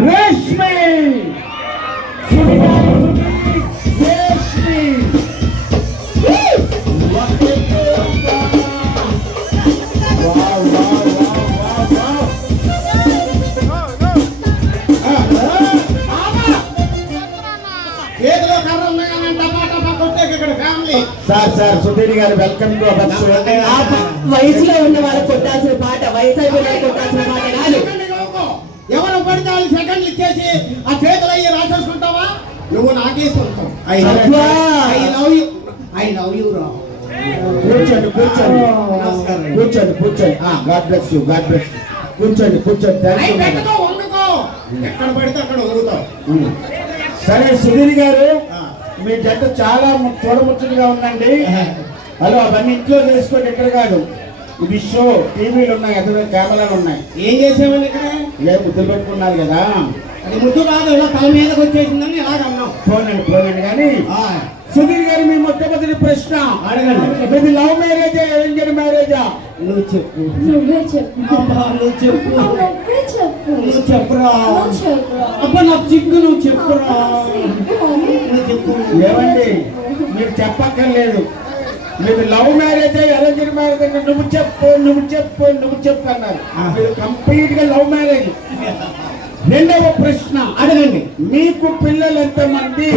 Reshmi sir sir Sudheer గారు welcome to వయసులో ఉన్న వాళ్ళు కొట్టాల్సిన పాట వయసు అయిపోయిన కొట్టాల్సిన పాట కాదు. పడితే వాళ్ళు సెకండ్లు ఇచ్చేసి ఆ చేతులు అయ్యి రాసేసుకుంటావా? నువ్వు నాకే సొంతం. I. Love you I love you రా. కూర్చోండి కూర్చోండి. కూర్చోండి కూర్చోండి. God bless you God bless కూర్చోండి కూర్చోండి. థ్యాంక్ యూ వండుకో. ఎక్కడ పడితే అక్కడ వండుతావు. సరే సుధీర్ గారు. మీ జట్టు చాలా చూడముచ్చటగా ఉందండి. హలో అవన్నీ ఇంట్లో చేసుకోండి ఇక్కడ కాదు. ఇది షో టీవీలు ఉన్నాయి ఎదురు కెమెరాలు ఉన్నాయి. ఏం చేసామని ఇక్కడ? ఏ ముద్దులు పెట్టుకున్నారు కదా. అది ముద్దు కాదు ఇలా తల మీదకి వచ్చేసిందని ఇలాగ అన్నాం. పోనండి పోనండి కానీ ఆ, సుధీర్ గారు మీ మొట్టమొదటి ప్రశ్న. అడగండి. మీది లవ్ మ్యారేజా అరేంజ్డ్ మ్యారేజా? నువ్వు చెప్పు. నువ్వే చెప్పు. అబ్బా నువ్వు చెప్పు. నువ్వే చెప్పు. నువ్వు చెప్పురా? అబ్బా నాకు చిక్కు నువ్వు చెప్పురా. నువ్వు చెప్పు. ఏమండి? మీరు చెప్పక్కర్లేదు. మీరు లవ్ మ్యారేజ్ అరేంజ్డ్ మ్యారేజ్ అంటే నువ్వు చెప్పు నువ్వు చెప్పు నువ్వు చెప్పు అన్నారు మీరు కంప్లీట్గా లవ్ మ్యారేజ్. రెండవ ప్రశ్న అడగండి. మీకు పిల్లలు ఎంతమంది?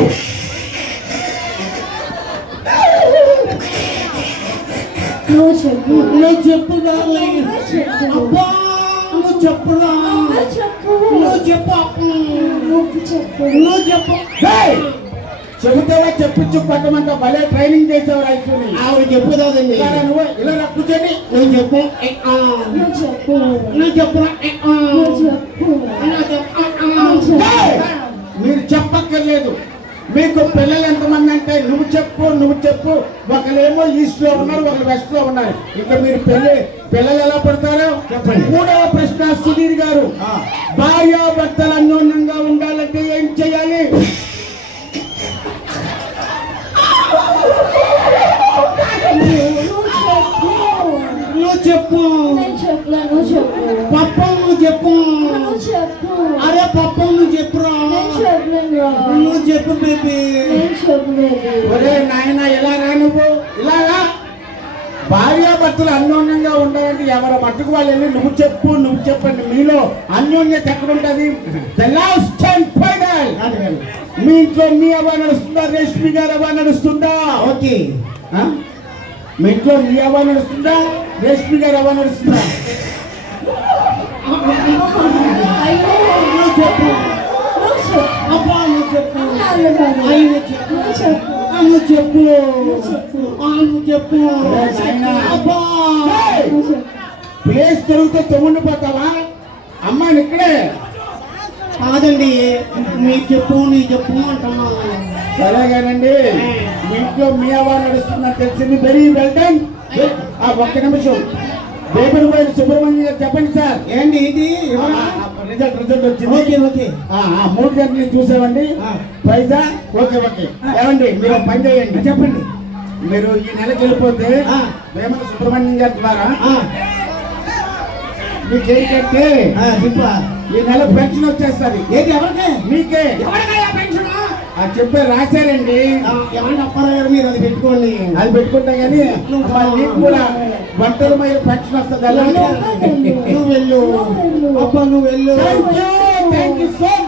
నువ్వు చెప్పు. నువ్వు చెప్పు. నువ్వే చెప్పు. అబ్బా నువ్వు నువ్వే చెప్పు. నువ్వు చెప్పు. నువ్వు చెప్పు. నువ్వు! చెబుతావా చెప్పించు పట్టమంట భలే ట్రైనింగ్ చేసావు రైతుని ఆవిడ చెప్పుదాదండి నువ్వు ఇలా రా, కూర్చోండి. నువ్వు చెప్పు. నువ్వు చెప్పు నువ్వు చెప్పు! మీరు చెప్పక్కర్లేదు. మీకు పిల్లలు ఎంతమంది అంటే నువ్వు చెప్పు నువ్వు చెప్పు. ఒకరేమో ఈస్ట్లో ఉన్నారు ఒకరు వెస్ట్లో ఉన్నారు. ఇంకా మీరు పెళ్ళి పిల్లలు ఎలా పడతారో. మూడవ ప్రశ్న సుధీర్ గారు. ఆ. భార్యాభర్తలు అన్యోన్యంగా చెప్పు. నువ్వు చెప్పు. పప్పం నువ్వు చెప్పు. నువ్వు చెప్పు. అరే పప్పం నువ్వు చెప్పురా నువ్వు చెప్పు బేబీ. ఒరే నాయన ఇలా రా నువ్వు. ఇలా రా. భార్యాభర్తలు అన్యోన్యంగా ఉండాలంటే ఎవరి మట్టుకు వాళ్ళు వెళ్ళి నువ్వు చెప్పు నువ్వు చెప్పండి. మీలో అన్యోన్యత ఎక్కడ ఉంటుంది ద లాస్ట్ అండ్ ఫైనల్ మీ ఇంట్లో మీ అవ్వ నడుస్తుందా? రేష్మి గారు అవ్వ నడుస్తుందా? ఓకే. ఆ? మీ ఇంట్లో మీ అవ్వ నడుస్తుందా రేష్మి గారు అవ్వ నడుస్తుందా చెప్పు. అబ్బా నువ్వు చెప్పు. ఆయన చెప్పు. చెప్పు. ఆ, నువ్వు చెప్పు. అబ్బా. ప్లేస్ దొరికితే తొమ్మిడిపోతావా అమ్మాయిని ఇక్కడే. కాదండి నీ చెప్పు నీ చెప్పు అంటున్నా సరేగానండి. మీ ఇంట్లో మీ అవ్వ నడుస్తుందని తెలిసింది వెరీ వెల్ డన్. ఆ ఒక్క నిమిషం. దేవరి పోయిన సుబ్రహ్మణ్యం గారు చెప్పండి సార్. ఏంటి ఇది రిజల్ట్ రిజల్ట్ ఓకే వచ్చింది. ఓకే ఆ, మూడు గంటలు చూసామండి. పైసా ఓకే ఓకే. ఏమండి మీరు పని చేయండి. చెప్పండి. మీరు ఈ నెలకి వెళ్ళిపోతే ఆ. వేమన సుబ్రహ్మణ్యం గారి ద్వారా ఆ, చెప్పు. ఈ నెల పెన్షన్ వచ్చేస్తుంది. ఏంటి ఎవరికి? మీకే. ఎవరికయ్యా పెన్షన్? ఆ చెప్పే రాశారండి. ఏమంటే అప్పారావు గారు మీరు అది పెట్టుకోండి. అది పెట్టుకుంటా కానీ నీకు కూడా వంటల మీద పెన్షన్ వస్తుంది. నువ్వు వెళ్ళు. అబ్బా నువ్వు వెళ్ళు. Thank you so you